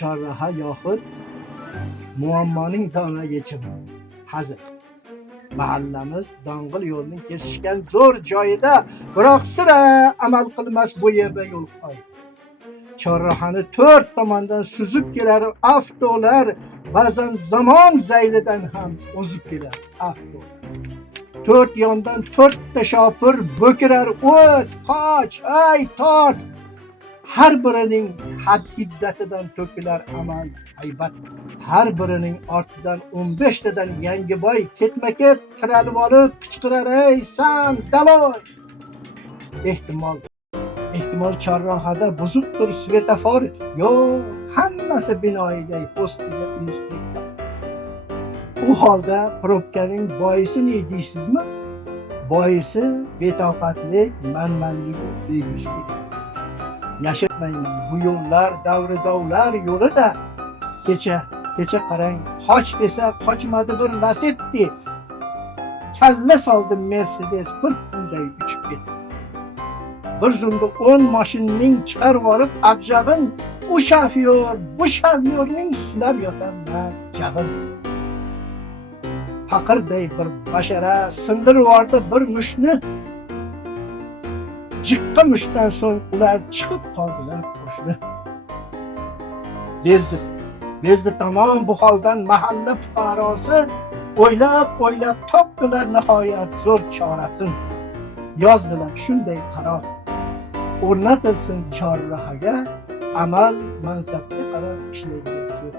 chorraha yoxud muammoning dona yechimi hazır. Mahallamiz dong'il yo'lning kesishgan zo'r joyida, biroq sira amal qilmas bu yerda yo'l qo'y. Chorrahani to'rt tomondan suzib kelar avtolar, ba'zan zamon zaylidan ham o'zib kelar avto. To'rt yondan to'rtta shopir bo'kirar o't, qoch, ay, tort. Har birining had iddatidan to'kilar amal, haybat. Har birining ortidan 15 tadan yangi boy ketma-ket tiralib olib qichqirar, ey san daloy. Ehtimol chorrahada buzuqdir svetofor, yo hammasi binoyiday postiga inspektor. U holda probkaning boisi ne deysizmi? Boisi betoqatlik, manmanlik, beguzlik. Yashirmayman, bu yo'llar davridovlar yo'lida kecha qarang, qoch desa qochmadi bir Lacetti. Kalla soldi Mercedes bir kunday uchib ketdi. Bir zumda 10 mashinaning chiqarib olib abjag'in u shofyor, bu shofyorning silab yotarlar jag'in. Faqirday bir bashara sindirib yubordi bir mushni. Jiqqa mushdan so'ng ular chiqib qoldilar qo'shni. Bezdi tamom bu holdan mahalla fuqarosi o'ylab topdilar nihoyat zo'r chorasin. Yozdilar shunday qaror. O'rnatilsin chorrahaga amal mansabga qarab ishlaydigan so'z.